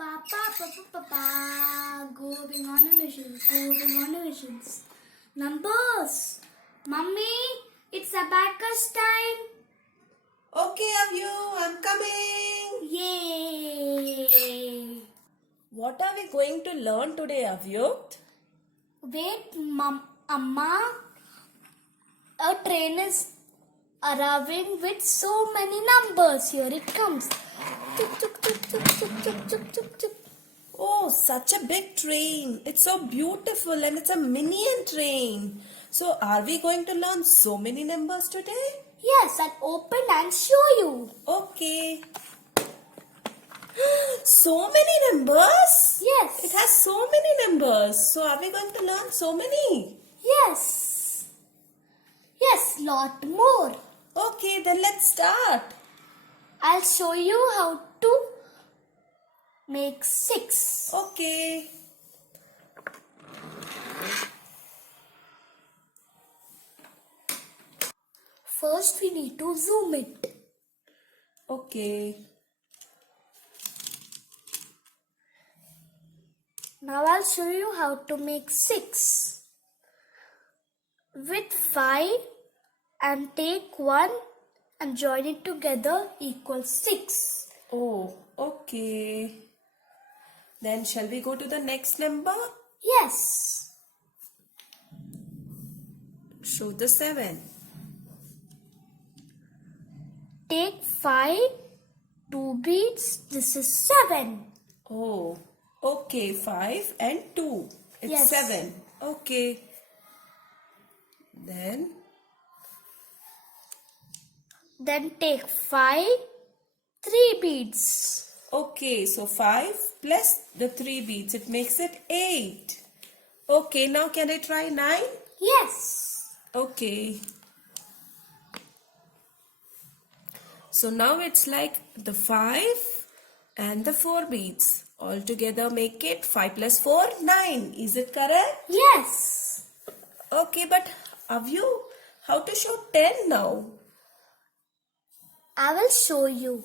Going on a missions. Numbers. Mummy, it's Abacus time. Okay, Avyu, I'm coming. Yay! What are we going to learn today, Avyu? Wait, Amma. A train is arriving with so many numbers. Here it comes. Tuk, tuk, tuk, tuk, tuk, tuk, tuk, tuk, tuk. Oh, such a big train. It's so beautiful and it's a minion train. So, are we going to learn so many numbers today? Yes, I'll open and show you. Okay. So many numbers? Yes. It has so many numbers. So, are we going to learn so many? Yes. Yes, lot more. Okay, then let's start. I'll show you how to make 6. Okay. First, we need to zoom it. Okay. Now, I'll show you how to make 6. With 5 and take 1 and join it together equals 6. Oh, okay. Then shall we go to the next number? Yes. Show the 7. Take 5, 2 beats. This is 7. Oh, okay. 5 and 2. It's Yes. 7. Okay. Then take 5, 3 beats. Okay, so 5 plus the 3 beats. It makes it 8. Okay, now can I try 9? Yes. Okay. So now it's like the 5 and the 4 beats. All together make it 5 plus 4, 9. Is it correct? Yes. Okay, but Avyu, how to show 10 now? I will show you.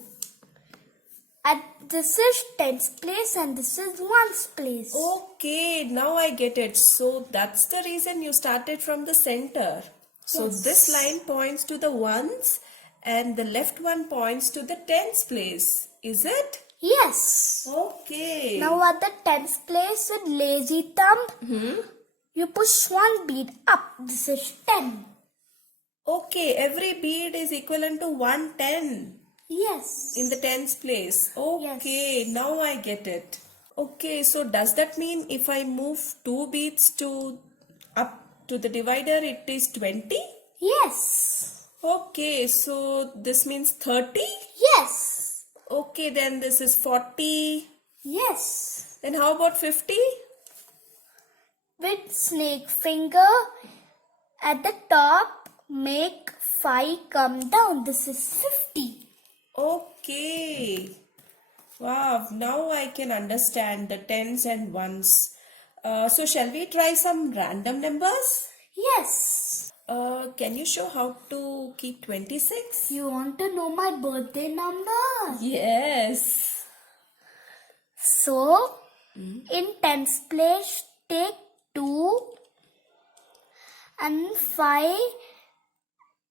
This is 10's place and this is 1's place. Okay, now I get it. So that's the reason you started from the center. So Yes. this line points to the ones and the left one points to the tens place. Is it? Yes. Okay. Now at the 10's place with lazy thumb, you push 1 bead up. This is 10. Okay, every bead is equivalent to 110 Yes. in the tens place. Okay, now I get it. Okay, so does that mean if I move 2 beads to up to the divider, it is 20? Yes. Okay, so this means 30? Yes. Okay, then this is 40. Yes. Then how about 50? With snake finger at the top, make 5 come down. This is 50. Okay. Wow, now I can understand the tens and ones. So shall we try some random numbers? Yes. Can you show how to keep 26? You want to know my birthday number? Yes. So, in 10's place, take 2 and 5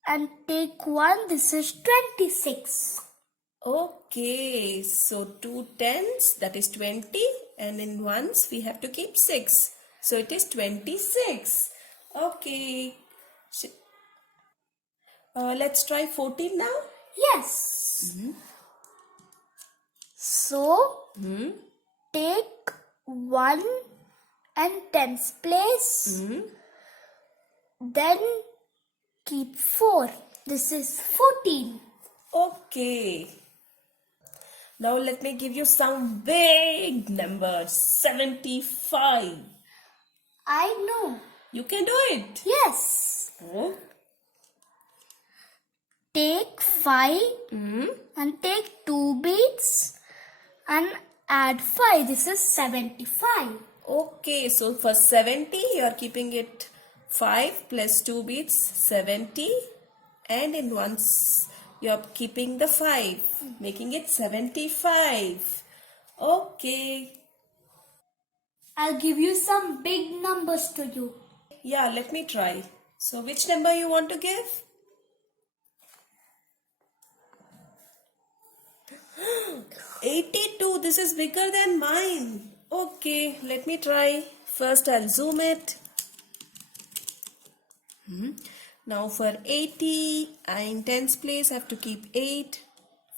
and take 1. This is 26. Okay, so 2 tens, that is 20, and in ones we have to keep 6. So it is 26. Okay. Let's try 14 now. Yes. So, take 1 and 10's place. Then keep 4. This is 14. Okay. Now let me give you some big numbers. 75. I know. You can do it. Yes. Oh. Take 5 and take 2 beads and add 5. This is 75. Okay, so for 70 you are keeping it 5 plus 2 beats 70, and in ones you are keeping the 5, making it 75. Okay. I'll give you some big numbers to you. Yeah, let me try. So which number you want to give? 82. This is bigger than mine. Okay, let me try. First I'll zoom it. Now for 80, in tens place I have to keep 8.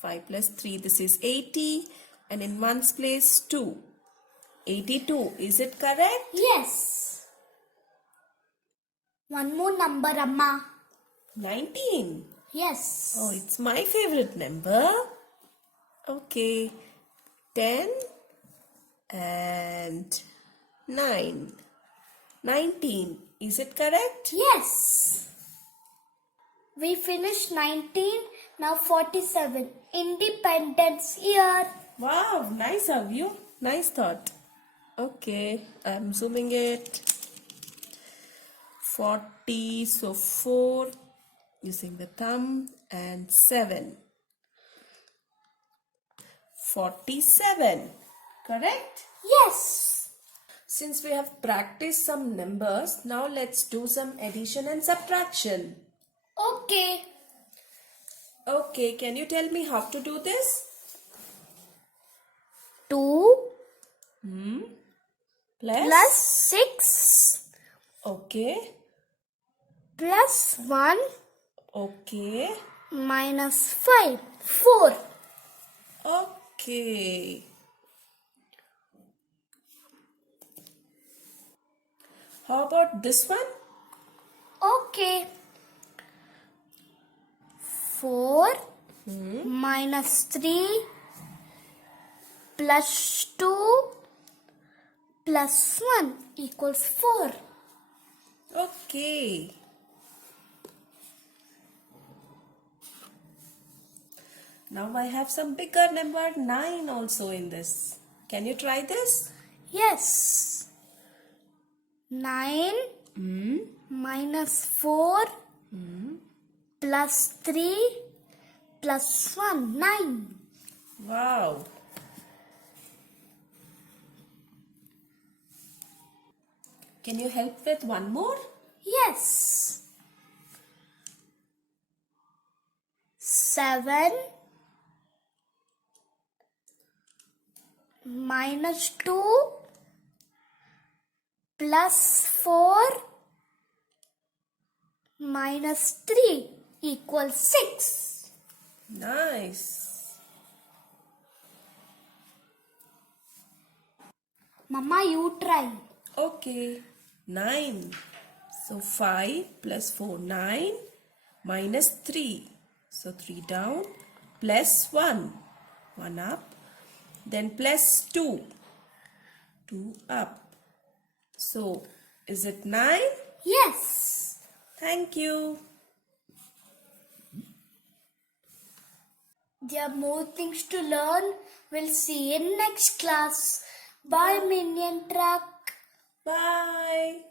5 plus 3, this is 80. And in ones place 2. 82. Is it correct? Yes. One more number, Amma. 19. Yes. Oh, it's my favorite number. Okay. 10 and 9. 19. Is it correct? Yes. We finished 19, now 47. Independence year. Wow, nice of you. Nice thought. Okay, I'm zooming it. 40, so 4 using the thumb and 7. 47. Correct? Yes. Since we have practiced some numbers, now let's do some addition and subtraction. Okay. Okay, can you tell me how to do this? 2 plus 6 Okay. plus 1 Okay. minus 5. 4. Okay. How about this one? Okay. 4 minus 3 plus 2 plus 1 equals 4. Okay. Now I have some bigger number 9 also in this. Can you try this? Yes. 9 minus 4 plus 3 plus 1. 9. Wow. Can you help with one more? Yes. 7 minus 2 plus 4 minus 3 equals 6. Nice. Mama, you try. Okay. 9. So 5 plus 4, 9 minus 3. So 3 down plus 1. 1 up. Then plus 2. 2 up. So is it 9? Yes. Thank you. There are more things to learn. We'll see you in next class. Bye, Minion Truck. Bye.